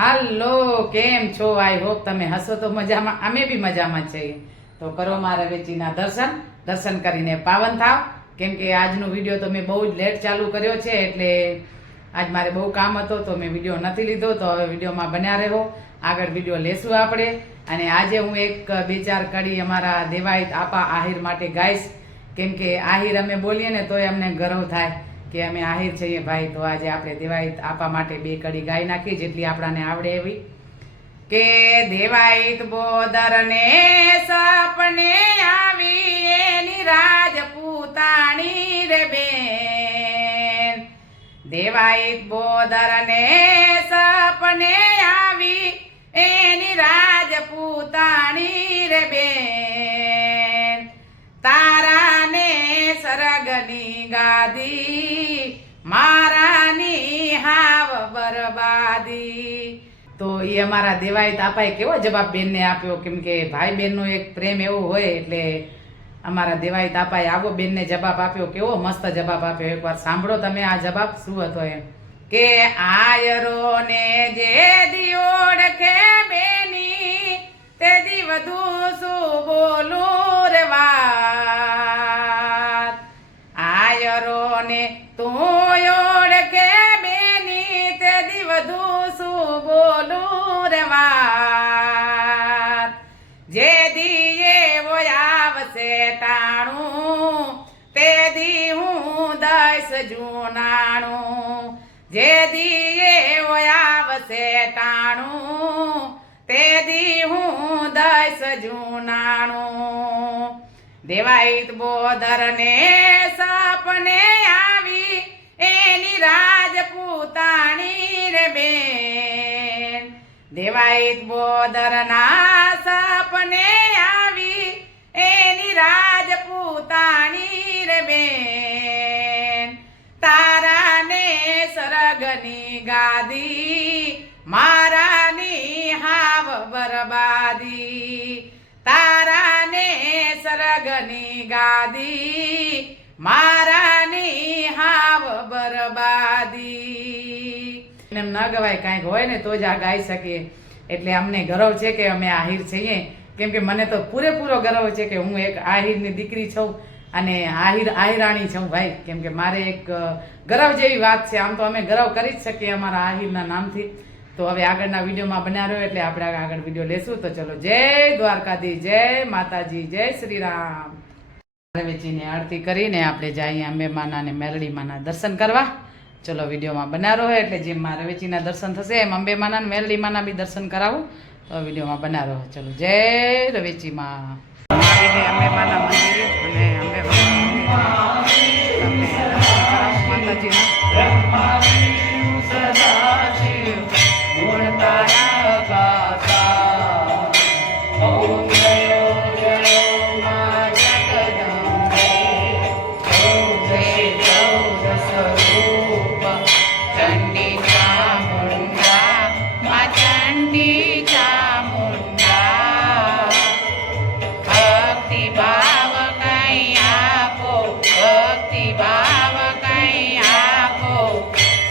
હાલો, કેમ છો? I hope તમે હસો તો મજામાં, અમે બી મજામાં છીએ. તો કરો મારા રવેચીના દર્શન કરીને પાવન થાવ. કેમ કે આજનો વિડીયો તો મેં બહુ જ લેટ ચાલુ કર્યો છે, એટલે આજ મારે બહુ કામ હતો તો મેં વિડીયો નથી લીધો. તો હવે વિડીયોમાં બન્યા રહો, આગળ વિડીયો લેશું આપણે. અને આજે હું એક બે ચાર કડી અમારા દેવાયત આપા આહિર માટે ગાઈશ. કેમ કે આહિર અમે બોલીએ ને તોય અમને ગર્વ થાય કે અમે આહિર છીએ ભાઈ. તો આજે આપણે દેવાયત આપા માટે બે કડી ગાઈ નાખી, જેટલી આપણાને આવડે એવી. કે દેવાયત બોદર ને સપને આવી એની રાજપૂતાણી રે બેન. દેવાયત બોદર ને સપને આવી એની રાજપૂતાણી રે બેન. તારા ને સરગની ગાદી મારાની હાવ બરબાદી. તો એ અમારા દેવાયત આપાએ કેવો જવાબ બેનને આપ્યો. કેમ કે ભાઈ બહેનનો એક પ્રેમ એવો હોય, એટલે અમારા દેવાયત આપાએ આવો બેનને જવાબ આપ્યો. કેવો મસ્ત જવાબ આપ્યો. એકવાર સાંભળો તમે આ જવાબ શું હતો એમ. કે આયરો ને જે દી ઓળખે બેની તે દી વધુ શું બોલું રે વાત. આયરો ને તું ઓળખે બેની તે દી વધુ શું બોલું રે વાત. જે દી એવો આવશે ટાણું તે દી હું દસ જૂનાણું. જે દી એવો આવશે ટાણું તે દી હું દસ જૂનાણું. દેવાયત બોદર ને સપને આવી એની રાજપૂતાણી રે બેન. દેવાયત બોદર ના સપને આવી એની રાજપૂતાણી રે બેન. તારા ને સરગની ગાદી મારાની હાવ બરબાદી. તારા ને સરગની ગાદી મારાની હાવ બરબાદી. એમ ન ગવાય, કાંઈક હોય ને તો જ આ ગાઈ શકીએ. એટલે અમને ગર્વ છે કે અમે આહિર છીએ. કેમ કે મને તો પૂરેપૂરો ગર્વ છે કે હું એક આહિરની દીકરી છું અને આહિરાણી છું ભાઈ. કેમ કે મારે એક ગર્વ જેવી વાત છે. આમ તો અમે ગર્વ કરી જ શકીએ અમારા આહિરના નામથી. તો હવે આગળના વિડીયોમાં બન્યા રહ્યો, એટલે આપણે આગળ વિડીયો લેશું. તો ચલો, જય દ્વારકાધીશ, જય માતાજી, જય શ્રી રામ. વેચીને આરતી કરીને આપણે જઈએ અંબે માના ને મેરડી માના દર્શન કરવા. ચલો, વિડીયોમાં બન્યા રહો. એટલે જેમ મારા વેચીના દર્શન થશે એમ અંબે માના મેરડી માના બી દર્શન કરાવું. તો વિડીયોમાં બન્યા રહો. ચલો, જય રવેચી માં. અંબે માના મંદિરે અને અંબે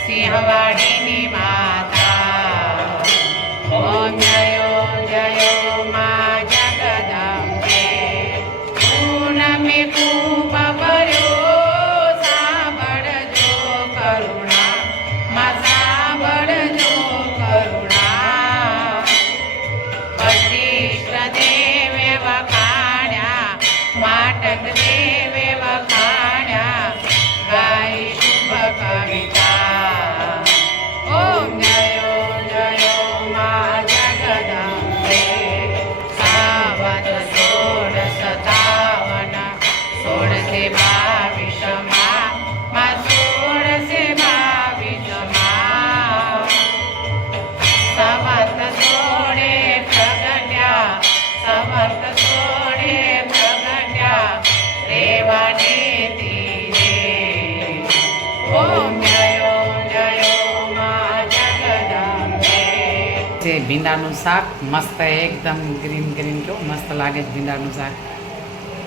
સિંહવાડીની માતા. ઓમ જયો જયો માં જગદંબે. પૂનમે કૂપ ભર્યો સાંભળજો કરુણા માં, સાંભળજો કરુણા. વશિષ્ઠ દેવે વખાણ્યા, માટક દેવે વખાણ્યા, ગાય શુભ કવિતા. ભીંડાનું શાક મસ્ત, એકદમ ગ્રીન ગ્રીન, કેવું મસ્ત લાગે છે ભીંડાનું શાક.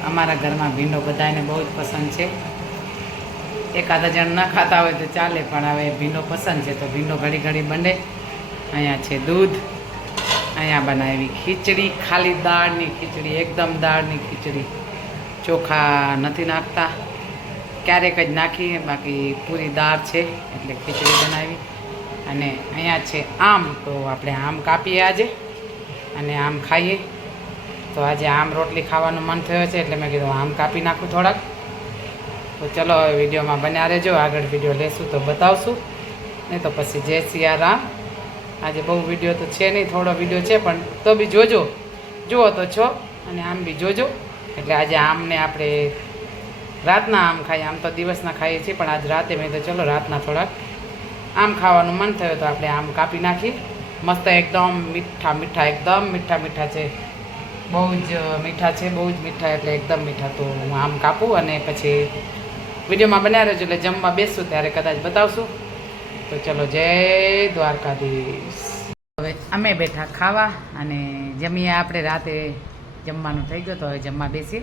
અમારા ઘરમાં ભીંડો બધાને બહુ જ પસંદ છે. એકાદા જણ ન ખાતા હોય તો ચાલે, પણ હવે ભીંડો પસંદ છે તો ભીંડો ઘડી ઘડી બને અહીંયા છે દૂધ, અહીંયા બનાવી ખીચડી, ખાલી દાળની ખીચડી, એકદમ દાળની ખીચડી, ચોખા નથી નાખતા, ક્યારેક જ નાખીએ, બાકી પૂરી દાળ છે એટલે ખીચડી બનાવી. અને અહીંયા છે આમ, તો આપણે આમ કાપીએ આજે અને આમ ખાઈએ. તો આજે આમ રોટલી ખાવાનું મન થયો છે એટલે મેં કીધું આમ કાપી નાખું થોડાક. તો ચલો હવે વિડીયોમાં બન્યા રહેજો, આગળ વિડીયો લેશું તો બતાવશું, નહીં તો પછી જય સિયારામ. આજે બહુ વિડીયો તો છે નહીં, થોડો વિડીયો છે પણ તો બી જોજો, જુઓ તો છો અને આમ બી જોજો. એટલે આજે આમને આપણે રાતના આમ ખાઈએ, આમ તો દિવસના ખાઈએ છીએ પણ આજ રાતે મેં તો ચલો રાતના થોડાક આમ ખાવાનું મન થયું તો આપણે આમ કાપી નાખીએ. મસ્ત એકદમ મીઠા મીઠા, એકદમ મીઠા મીઠા છે, બહુ જ મીઠા છે, બહુ જ મીઠા એટલે એકદમ મીઠા. તો હું આમ કાપું અને પછી વિડીયોમાં બનાવી રહેજો, એટલે જમવા બેસું ત્યારે કદાચ બતાવશું. તો ચલો જય દ્વારકાધીશ. હવે અમે બેઠા ખાવા અને જમીએ. આપણે રાતે જમવાનું થઈ ગયું તો હવે જમવા બેસીએ.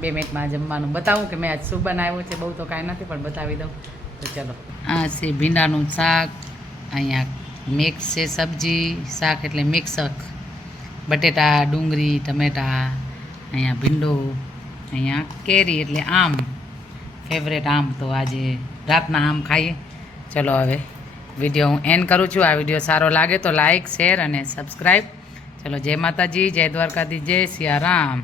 2 મિનિટમાં જમવાનું બતાવું કે મેં આજ શું બનાવ્યું છે. બહુ તો કાંઈ નથી પણ બતાવી દઉં. તો ચલો, આ છે ભીંડાનું શાક, અહીંયા મિક્સ છે સબ્જી, શાક એટલે મિક્સ શાક, બટેટા, ડુંગળી, ટમેટા, અહીંયા ભીંડો, અહીંયા કેરી એટલે આમ, ફેવરેટ આમ. તો આજે રાતના આમ ખાઈએ. ચલો હવે વિડીયો હું એન્ડ કરું છું. આ વિડીયો સારો લાગે તો લાઈક, શેર અને સબસ્ક્રાઈબ. ચલો જય માતાજી, જય દ્વારકાધીશ, જય સિયારામ.